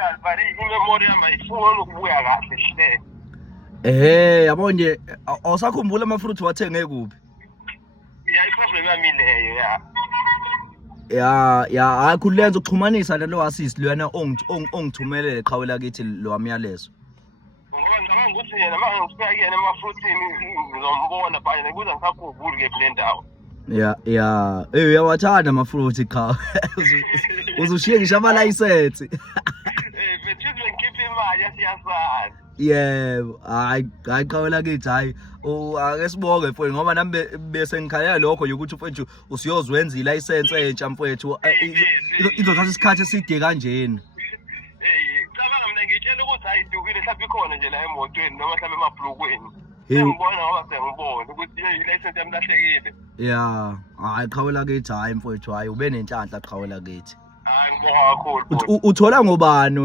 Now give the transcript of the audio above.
digital but i-memory yami ayifuni ukubuya kahle hle. Yabo nje awusakhumbula amafruit wathenge kuphi? Yeah, i-problem yami leyo Akulenza ukuxhumanisa lo assist lwana ongithumelele qhawe lakithi lo amyalezo. Ngoba ngicabanga ukuthi yena manje ngifika kuyena emafruithini ngizombona phela kuze ngisakhumbuli ke kule ndawo. Uyawathanda amafruit qhawe. Uzushiye ngisho ama-license. Bethu ngikhipha imali yasiyasana. Yebo, hayi qhawe lakithi hayi. Ake sibonge mfowethu ngoba nami bese ngikhalela lokho ukuthi mfowethu usiyozwenza i-license entsha mfowethu izothatha isikhathi eside kanjena. Cabanga mina ngitshela ukuthi ayidukile mhlawumbe ikhona nje la emotweni noma mhlawumbe emabhlukweni. Ngibona ngoba sengibona ukuthi i-license yami lahlekile. Hayi qhawe lakithi hayi mfowethu hayi ube nenhlanhla qhawe lakithi. Hayi ngibonga kakhulu. Uthola ngobani